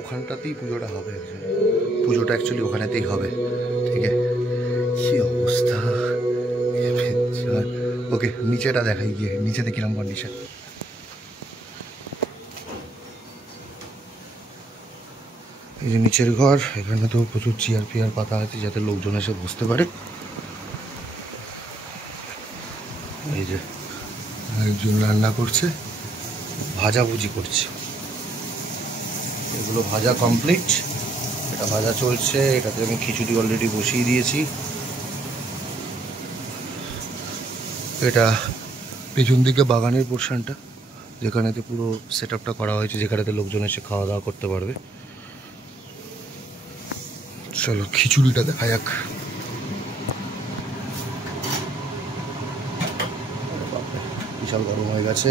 ওখানটাতেই পুজোটা হবে, পুজোটা অ্যাকচুয়ালি ওখানেতেই হবে। ঠিক আছে, কি অবস্থা। ওকে, নিচেটা দেখাই গিয়ে, নিচেতে কিরম কন্ডিশন। এই যে নিচের ঘর, এখানে তো প্রচুর চেয়ার ফেয়ার পাতা আছে যাতে লোকজন এসে বসতে পারে। এই যে একজন রান্না করছে, ভাজাভুজি করছে। এগুলো ভাজা কমপ্লিট, এটা ভাজা চলছে। এটাতে আমি খিচুড়ি অলরেডি বসিয়ে দিয়েছি। এটা পেছন দিকে বাগানের পোর্শনটা, যেখানেতে পুরো সেট আপটা করা হয়েছে, যেখানেতে লোকজন এসে খাওয়া দাওয়া করতে পারবে। চলো খিচুড়িটা দেখা যাক। বিশাল গরম হয়ে গেছে।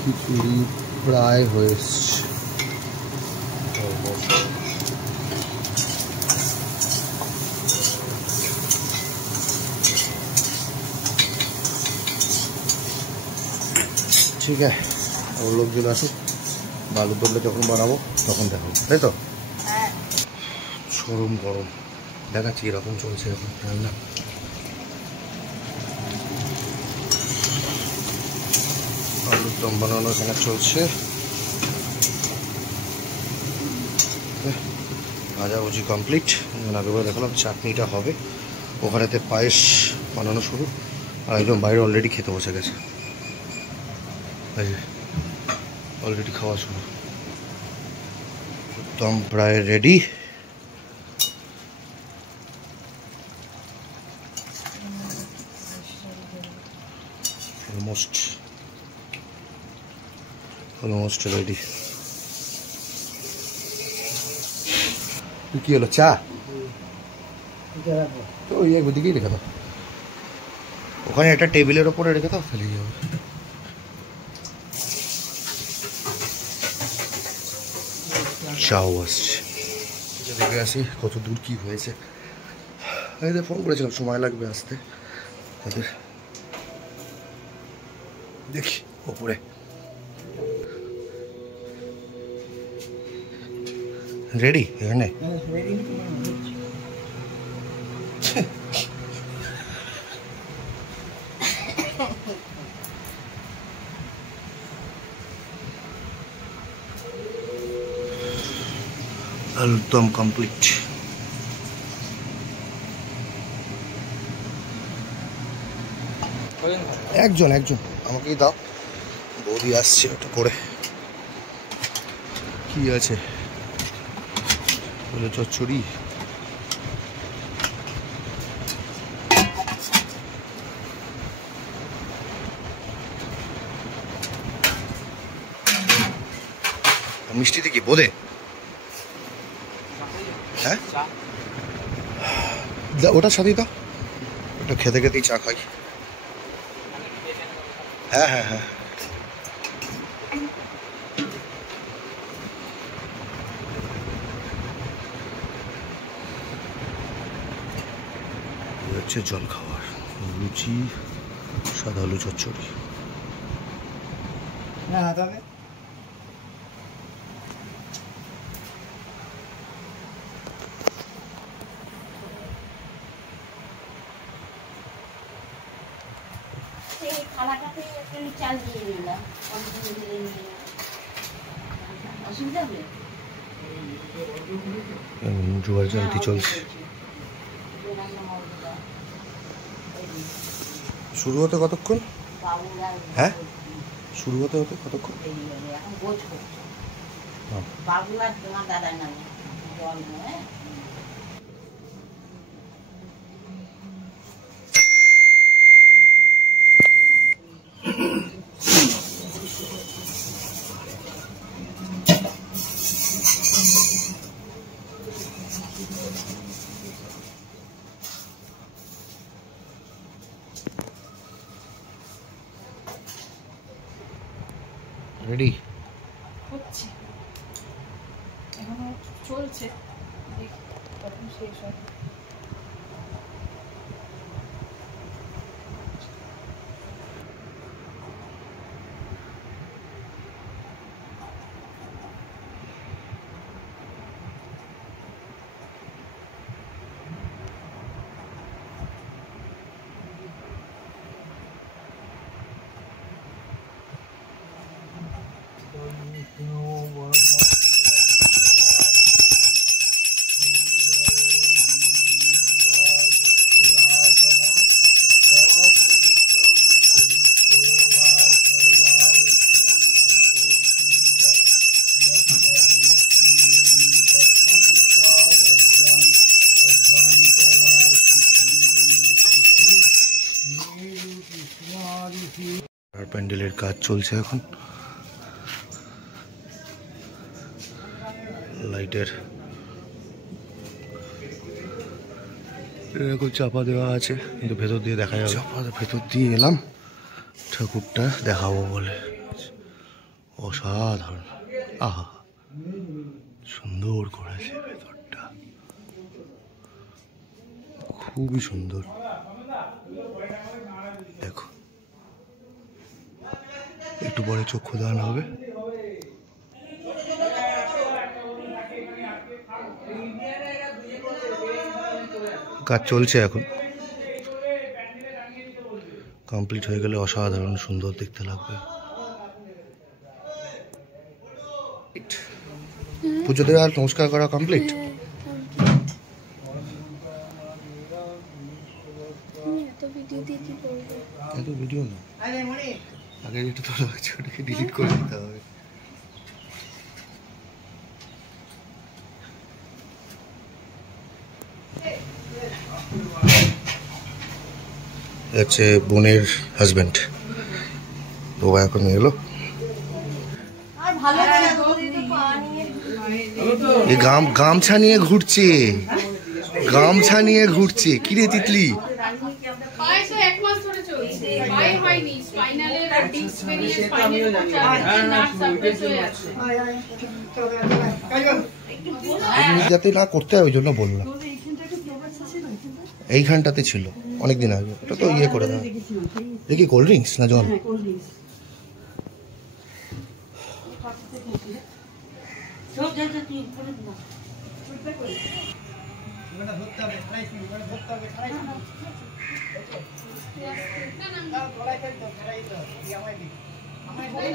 খিচুড়ি প্রায় হয়ে এসছে। ঠিক আছে, ওর লোকজন আসুক, আলুর দমটা যখন বানাবো তখন দেখাবো, তাই তো? চরম গরম, দেখাচ্ছি এরকম চলছে এখন রান্না। আলুর দম বানানো এখানে চলছে। ভাজাভুজি কমপ্লিট। আগেবার দেখালাম চাটনিটা হবে, ওখানেতে পায়েস বানানো শুরু, আর একদম বাইরে অলরেডি খেতে বসে গেছে। অলরেডি খাওয়া শুরু, দম প্রায় রেডি। Almost ready. কি হলো, চা? তো ওই একদিকেই রেখে দাও, ওখানে একটা টেবিলের ওপরে রেখে দাও, ফেলে যাবে। চাও আসছে, দেখে আসি কত দূর কি হয়েছে। এদের ফোন করেছিলাম, সময় লাগবে আসতে তাদের। দেখি ওপরে রেডি। এখানে একদম কমপ্লিট। একজন আমাকেই দাও, বৌদি আসছে ওটা করে। কি আছে বলে, চচ্চড়ি, মিষ্টিতে কি বোধে? হ্যাঁ, ওটার সাথেই দাও, ওটা খেতে খেতেই চা খাই। হ্যাঁ হ্যাঁ হ্যাঁ, হচ্ছে জল খাওয়ার, লুচি, সাদা আলু চচ্চড়ি। জোয়ার জয়ন্তী চলছে, শুরু হতে কতক্ষণ? হ্যাঁ, শুরু হতে কতক্ষণ? রেডি হচ্ছে, এখনো চলছে, কখন শেষ হয়। আর প্যান্ডেলের কাজ চলছে এখন, লাইটের এরকম চাপা দেওয়া আছে, কিন্তু ভেতর দিয়ে দেখা যাবে। চাপা ভেতর দিয়ে এলাম ঠাকুরটা দেখাবো বলে। অসাধারণ, আহা সুন্দর করেছে ভেতরটা, খুবই সুন্দর। দেখো একটু পরে চক্ষু দান হবে। কাজ চলছে এখন, কমপ্লিট হয়ে গেলে অসাধারণ সুন্দর দেখতে লাগবে। পুজো দেওয়া আর নমস্কার করা কমপ্লিট। এত ভিডিও না, আগে যেটা তোলা হয়েছে ওটাকে ডিলিট করে দিতে হবে। হচ্ছে বোনের হাজবেন্ড, ও এখন এলো। গামছা নিয়ে ঘুরছে, গামছা নিয়ে ঘুরছে। কিরে তিতলি, যাতে না করতে হয় ওই জন্য বললাম। এইখানটাতে ছিল অনেকদিন আগে, ওটা তো ইয়ে করে দেওয়া। দেখি কোল্ড ড্রিঙ্কস না জল?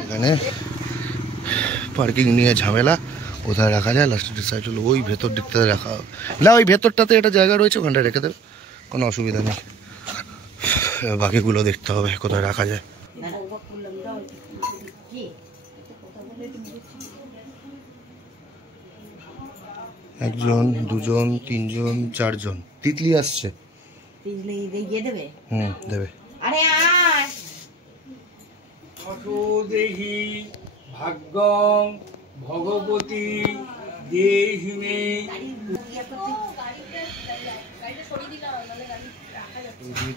এখানে পার্কিং নিয়ে ঝামেলা, কোথায় রাখা যায় লাস্টে ডিসাইড হলো ওই ভেতর দিকটাতে রাখা হবে। না ওই ভেতরটাতে একটা জায়গা রয়েছে, ওখানটা রেখে দেবে, কোনো অসুবিধা নেই। বাকিগুলো দেখতে হবে কোথায় রাখা যায়। একজন, দুজন, তিনজন, চারজন। তিতলি আসছে, দেবে। দেহি ভাগ্যং ভগবতী দেহি মে।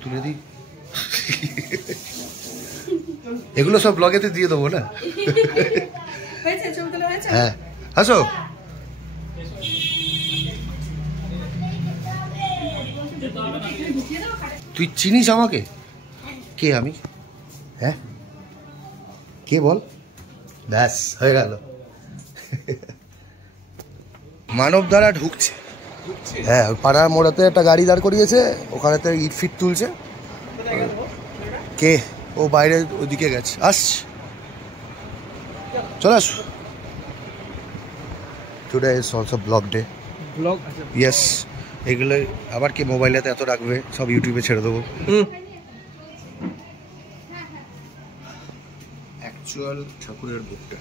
তুলে দিই, এগুলো সব ব্লগেতে দিয়ে দেবো না? হ্যাঁ আসো। তুই চিনিস আমাকে? কে আমি? হ্যাঁ কে বল? ব্যাস হয়ে গেল। মানব দ্বারা ঢুকছে, হ্যাঁ পাড়ার মোড়াতে একটা গাড়ি দাঁড় করিয়েছে, ওখানেতে ইট ফিট তুলছে। কে? ও বাইরে ওদিকে গেছে, আসছে, চলে আস। Today is also blog day. Blog yes, এগুলো আবার কে মোবাইলেতে এত রাখবে, সব ইউটিউবে ছেড়ে দেবো। অ্যাকচুয়াল ঠাকুরের বুকটা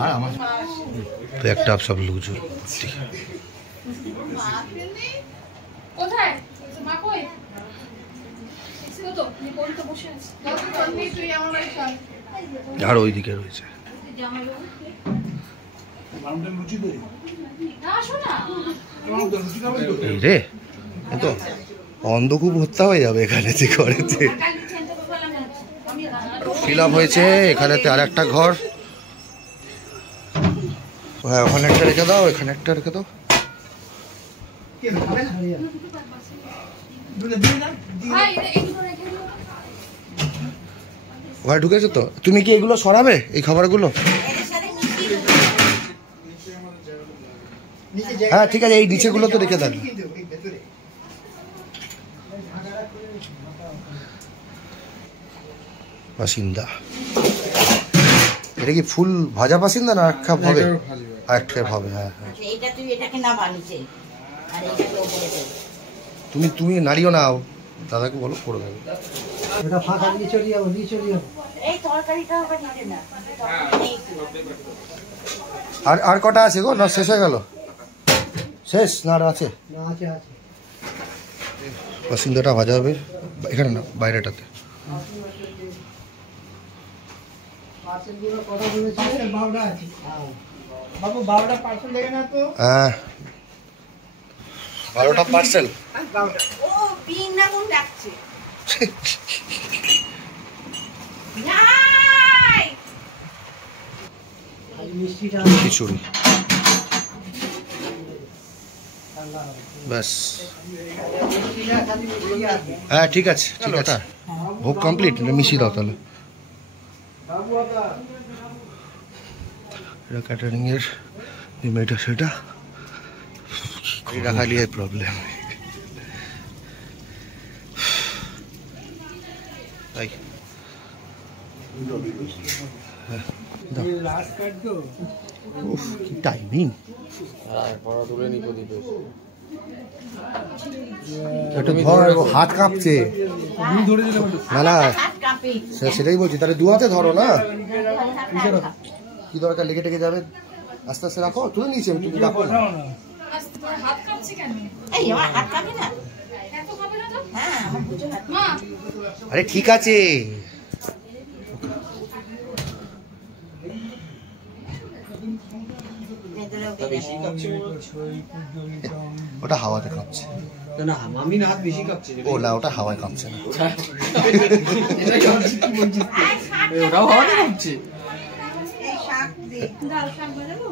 আর আমার তো একটা সব লুজুর। আর ওইদিকে রয়েছে এই রে, তো অন্ধকূপ হত্যা হয়ে যাবে এখানেতে, ঘরেতে ফিল আপ হয়েছে। এখানেতে আর একটা ঘর, হ্যাঁ ওখানে একটা রেখে দাও, এখানে একটা রেখে দাও। ওখানে ঢুকেছে তো। তুমি কি এগুলো সরাবে, এই খাবারগুলো? হ্যাঁ ঠিক আছে, এই নিচেগুলো তো রেখে দেন। বাসিন্দা এটা কি ফুল ভাজা পাসিন্দা না এক খাপ হবে? এক খাপ হবে, হ্যাঁ হ্যাঁ। এটা তুই এটাকে না বানিয়েছে আর এটাকে উপরে দে। তুমি নাড়িও না, দাদাকে বলো করে দেবে। এটা ফাঁকা নিয়ে চলে যাবো। এই তরকারিটা আবার নিতে না, তরকারি নেই তো। আর কটা আছে গো, না শেষ হয়ে গেল? শেষ না আর আছে? না, আছে। পাসিন্দাটা ভাজা হবে এখানে না, বাইরেটাতে। পার্সেলগুলো কথা বলেছি, 12টা আছে। বাবু 12টা পার্সেল দেবে না তো? হ্যাঁ 12টা পার্সেল। ও পিন না কোন ডাকছে নাই আর মিষ্টিটা খিচুড়ি ব্যাস। মিষ্টিটা খালি ইয়ে আছে। হ্যাঁ ঠিক আছে, ভোগ কমপ্লিট, মিশিয়ে দাও তাহলে। এটা ক্যাটারিং এর এটা সেটা রাখা নিয়ে প্রবলেম। তাই লাস্ট কাট তো উফ কি টাইমিং! একটু ধর, হাত কাঁপছে। না না হাত কাঁপে সেটাই বলছি, তাহলে দু হাতে ধরো না, কি দরকার লেগে টেগে যাবে। আস্তে আস্তে রাখো, তুলে নিয়েছি আমি, তুমি রাখো না। হাত কাঁপছে কেন? এই আমার হাত কাঁপে না। এত কাঁপে না তো? হ্যাঁ আমার বুঝো না মা আরে ঠিক আছে, ওটা হাওয়াতে কাঁপছে। ও না, ওটা হাওয়ায় কাঁপছে না। ওটাও হওয়াতে কাঁপছে। এই শাক দে ডাল শাক বানাবো।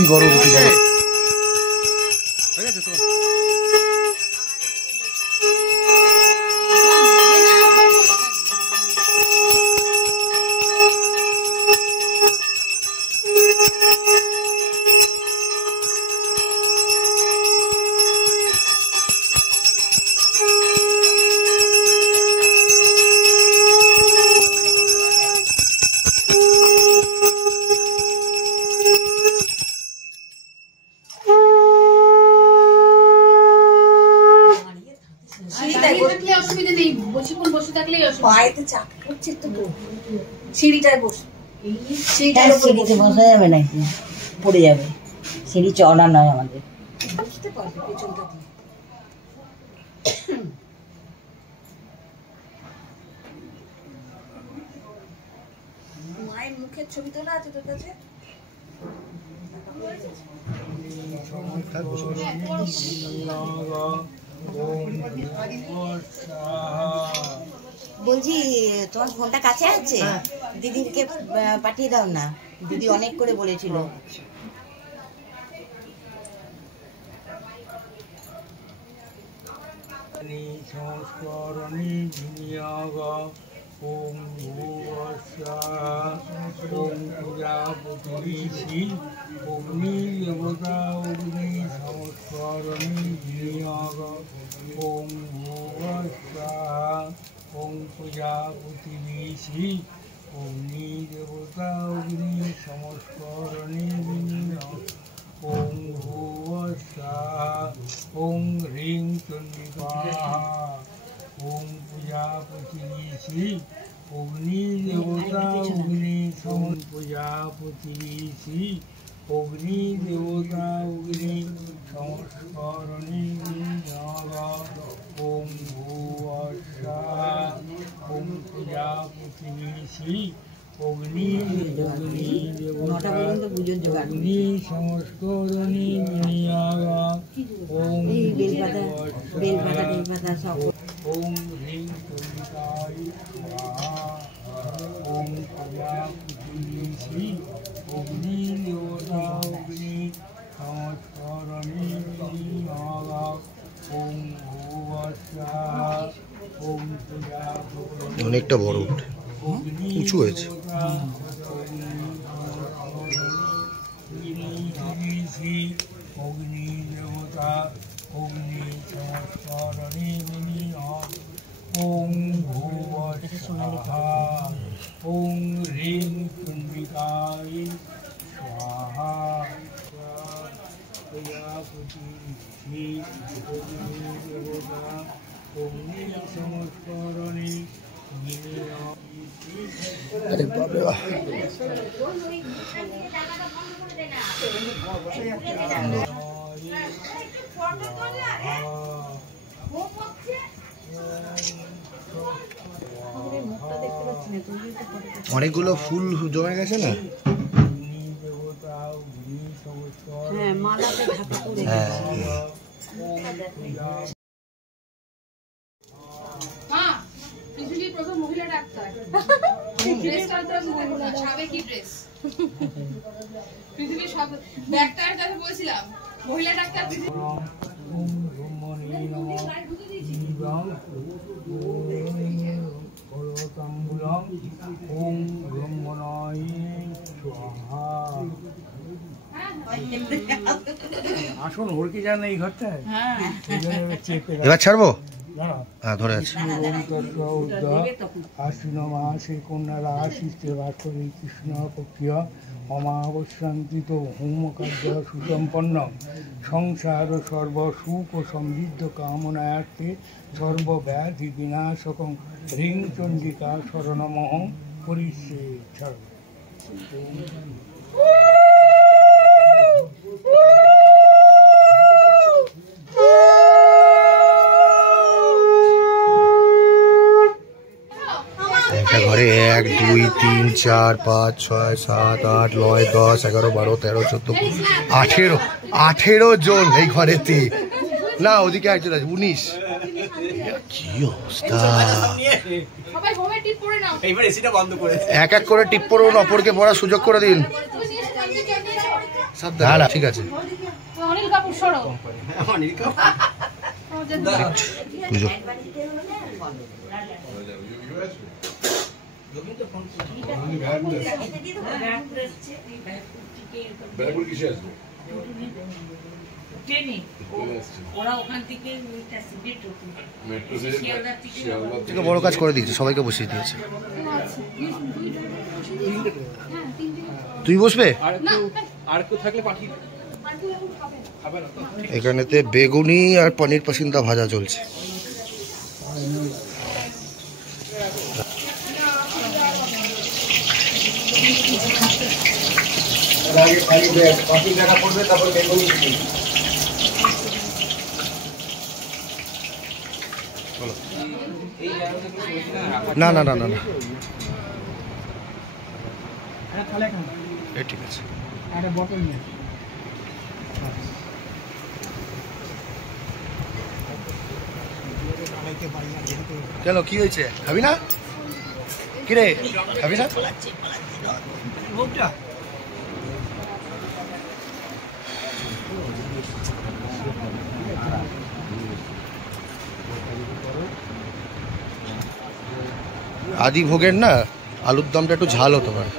কি গরম, কি গরম। হয়ে গেছে তো? দাঁড়িয়ে থাকলে অসুবিধা নেই, বেশিক্ষণ বসে থাকলেই অসুবিধা। পায়েতে চাপ করছে তো সিঁড়িটায় বসে সিঁড়িতে বসা যাবে নাকি? পড়ে যাবে। সিঁড়ি চওড়া নয় আমাদের। বুঝতে পারবে পেছনটা দিয়ে মায়ের মুখের ছবি তোলা আছে তোর কাছে? বলছি তোমার ফোনটা কাছে আছে? দিদিকে পাঠিয়ে দাও না, দিদি অনেক করে বলেছিল। সংস্করণী বিনিয়োগ ওম ভূবস্বাহা ওম প্রজাপতিষি অগ্নি দেবতা অগ্নি সংস্করণী বিনিয়োগ ওম ভূবস্বাহা ওম প্রজাপতিষি অগ্নি দেবতা অগ্নি সংস্করণী বিনিয়োগ ওম ভূবস্বাহা ওম হ্রিং চণ্ডিকাহা ওম প্রজাপতিষি অগ্নি দেবতা অগ্নি প্রজাপতিষি অগ্নি দেবতা অগ্নি সংস্করণী ওম ভূবস্বাহা ওম প্রজাপতিষি অগ্নি অগ্নি দেবতা অগ্নি সংস্করণী ওম বেলপাতা সব। ওম হ্রিং চণ্ডিকায় স্বাহা ওম প্রজাপতিষি অগ্নি দেবতা অগ্নি সংস্করণী নাগা ওম ভুবস্যা ওম প্রজাপতি অনেকটা বড় উঠে, উঁচু হয়েছে। অগ্নি দেবতা অগ্নি সংস্করণী ওম ভুবস্বাহা ওম হ্রিং চণ্ডিকায় স্বাহা প্রজাপতি অগ্নি দেবতা অগ্নি সংস্করণী আরে বাবা, অনেকগুলো ফুল জমে গেছে না। হ্যাঁ, মালাতে ঢাকা করে হ্যাঁ, মা, পৃথিবীর প্রথম মহিলা ডাক্তার। ড্রেসটা তো সাবেকি ড্রেস। পৃথিবীর সব ডাক্তার কথা বলছিলাম, মহিলা ডাক্তার পৃথিবী। ওম ব্রহ্মণে নমঃ দিবং করতাম্বুলং ওম ব্রহ্মণায় স্বাহা। আসুন, হরকি যান এই ঘরটায়। এবার ছাড়বো। হ্যাঁ, ধরে আছে। আশ্বিন মাসে কন্যা রাশিতে বাসরে কৃষ্ণ পক্ষীয় অমাবস্যান্তিত হোম কার্য সুসম্পন্ন সংসার সর্ব সুখ ও সমৃদ্ধ কামনায়ার্থে সর্বব্যাধি বিনাশকং হ্রিং চণ্ডিকা শরণমহ পরিষে ছাড়ব। একটা ঘরে 1 2 3 4 5 6 7 8 9 10 11 12 13 14 18 জন এই ঘরেতে। না, ওদিকে একজন আছে, 19। কি অবস্থা! সবাই হোমের টিপ পড়ে নাও। এক এক করে টিপ পড়ুন, অপরকে পড়ার সুযোগ করে দিন। না না, ঠিক আছে। অনিল কাপুর সরো। পুজো থেকে বড় কাজ করে দিয়েছে, সবাইকে বসিয়ে দিয়েছে। তুই বসবে? এখানেতে বেগুনি আর পনির পাসিন্দা ভাজা চলছে। না না না না না, ঠিক আছে। কেন, কি হয়েছে? খাবি না? কিরে, খাবি না? আদি ভোগের না আলুর দমটা একটু ঝাল হতে পারে।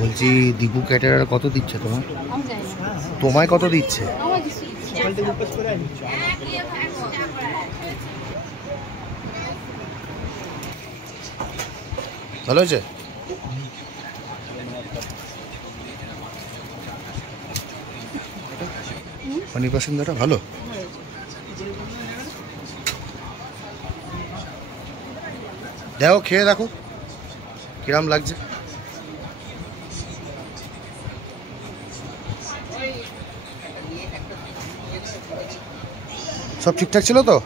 বলছি, দীপু ক্যাটারার কত দিচ্ছে তোমার? তোমায় কত দিচ্ছে? ভালো হয়েছে? পনির পাসিন্দাটা ভালো। দেখো, খেয়ে দেখো কিরম লাগছে। সব ঠিকঠাক ছিল তো?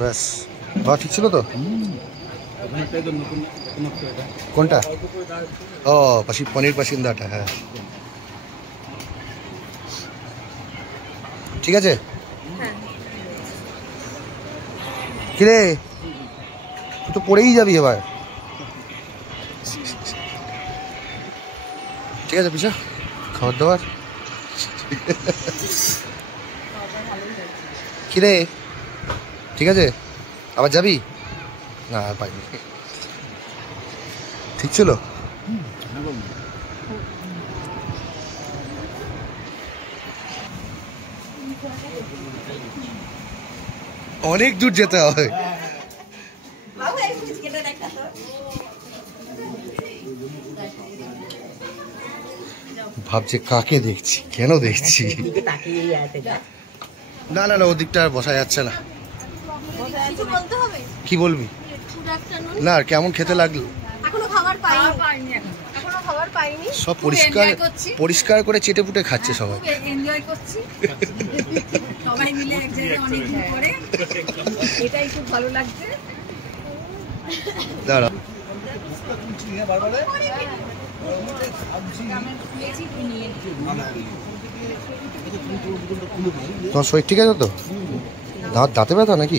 ব্যাস। বাবা ঠিক ছিল তো? কোনটা? ও পনির পাসিন্দাটা, হ্যাঁ ঠিক আছে। কিরে তুই তো পড়েই যাবি এবার। ঠিক আছে পিসা, খাবার দাবার। কিরে ঠিক আছে, আবার যাবি? না আর পাইনি। ঠিক ছিল? অনেক দূর যেতে হয়। ভাবছে কাকে দেখছি, কেন দেখছি। না না না, ওদিকটা আর বসা যাচ্ছে না। কি বলবি? না আর কেমন খেতে লাগলো? সব পরিষ্কার পরিষ্কার করে চেটে পুটে খাচ্ছে সবাই। এনজয় করছি সবাই মিলে এক জায়গায় অনেকদিন পরে, এটাই খুব ভালো লাগছে। দাঁড়া তোমার শরীর ঠিক আছে তো? দাঁতে ব্যথা নাকি?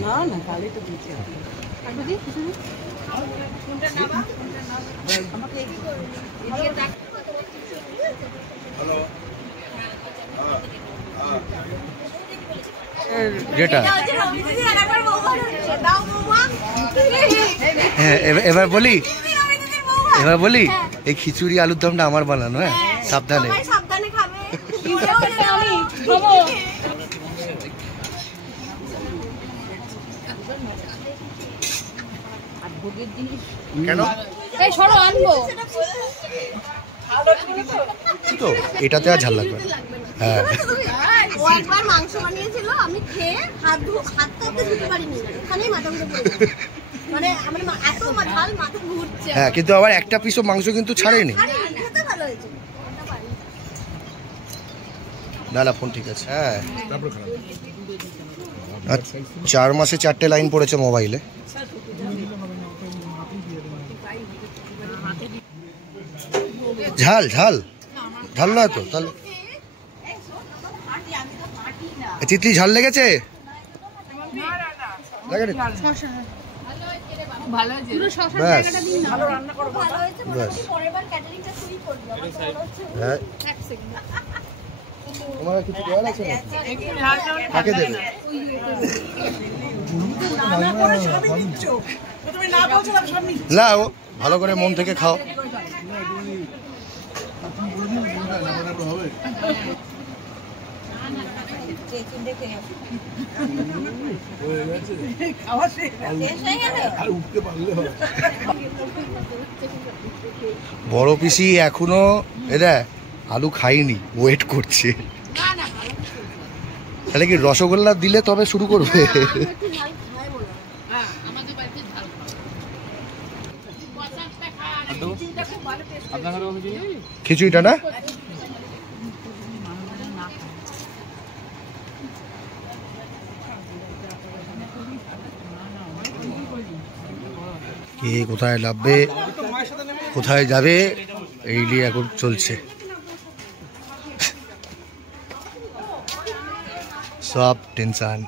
যেটা হ্যাঁ এবার বলি এই খিচুড়ি আলুর দমটা আমার বানানো, হ্যাঁ সাবধানে। কেন আনবো তো এটাতে আর ঝাল লাগবে। হ্যাঁ ও একবার মাংস বানিয়েছিল, আমি খেয়ে হাতটা ধুতে পারিনি, এখানেই মাথা ঘুরে পড়েছে। মানে আমার এত ঝাল মাথা ঘুরছে। হ্যাঁ কিন্তু আবার একটা পিসও মাংস কিন্তু ছাড়েনি। খেতে ভালো হয়েছে। না না ফোন ঠিক আছে। হ্যাঁ 4 মাসে 4টে লাইন পড়েছে মোবাইলে। ঝাল ঝাল ঝাল না তো তাহলে তিতলি ঝাল লেগেছে? তোমার কিছু দেওয়ার আছে কাকে দেবে? না ও ভালো করে মন থেকে খাও। বড় পিসি এখনো এরা আলু খাইনি, ওয়েট করছে। তাহলে কি রসগোল্লা দিলে তবে শুরু করবে? খিচুড়িটা না কে কোথায় নামবে কোথায় যাবে এই নিয়ে এখন চলছে সব টেনশন।